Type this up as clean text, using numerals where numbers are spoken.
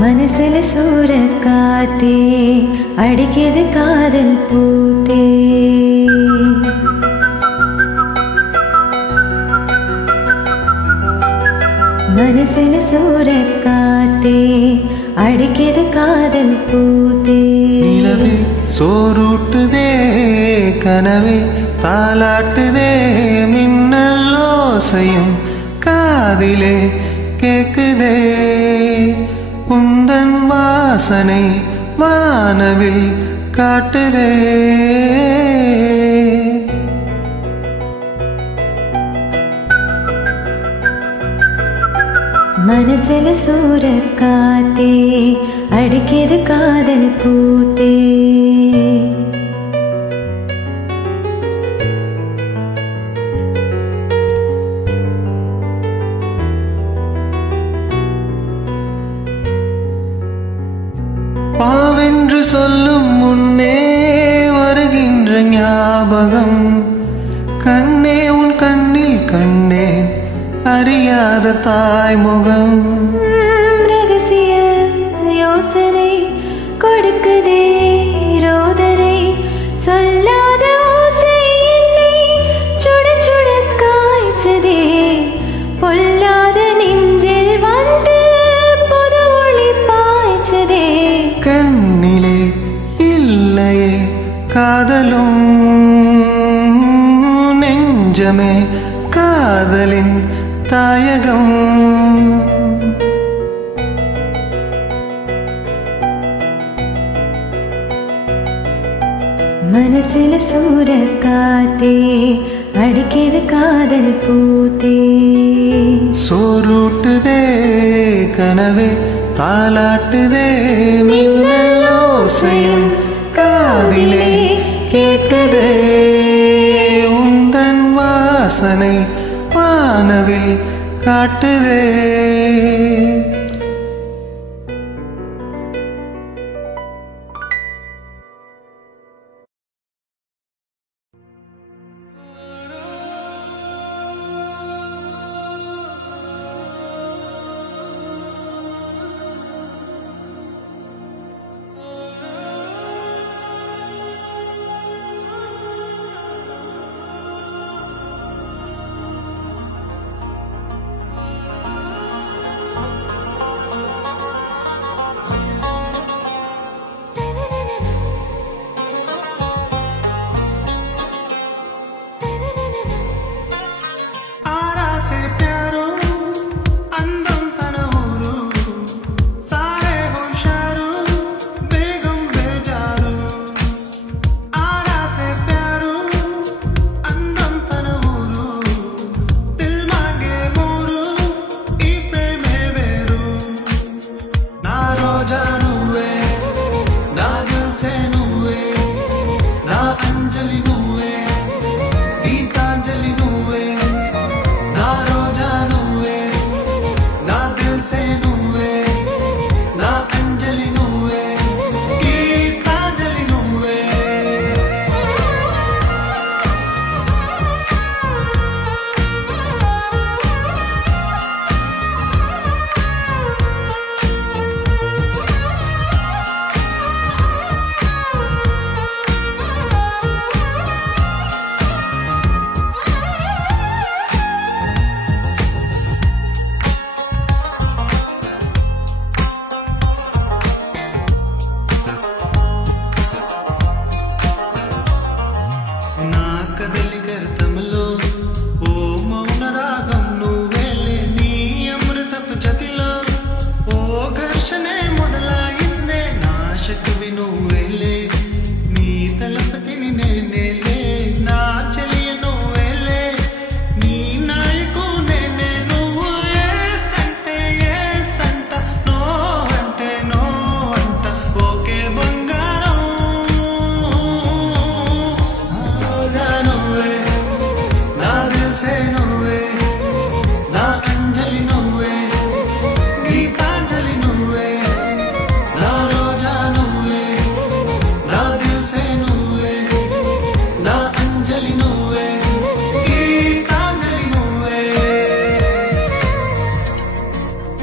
மனசுல சூற காத்தே அடிக்கிது காதல் பூத்தே மனசுல சூற காத்தே அடிக்கிது காதல் பூத்தே நிலவே சோறுட்டுதே கனவே தாலாட்டுதே மின்னல் ஓசையும் காதிலே கேக்குதே உந்தன் வாசனை வானவில் காட்டுதே மனசுல சூற காத்தே அடிக்கிது காதல் பூத்தே பாவென்று சொல்லும் முன்னே வருகின்ற ஞாபகம் கண்ணே உன் கண்ணில் கண்டேன் அறியாத தாய்முகம் ரகசிய யோசனை கொடுக்குதே ரோதனை சொல்லாத ஓசை என்னை சுட சுட காய்ச்சதே பொல்லாத நெஞ்சில் வந்து புது ஒளி பாய்ச்சதே கண்ணிலே இல்லையே காதலும் நெஞ்சமே காதலின் தாயகம் மனசுல சூற காத்தே அடிக்கிது காதல் பூத்தே சோறுட்டுதே கனவே தாலாட்டுதே மின்னல் ஓசையும் காதிலே கேட்குதே உந்தன் வாசனை வானவில் காட்டுதே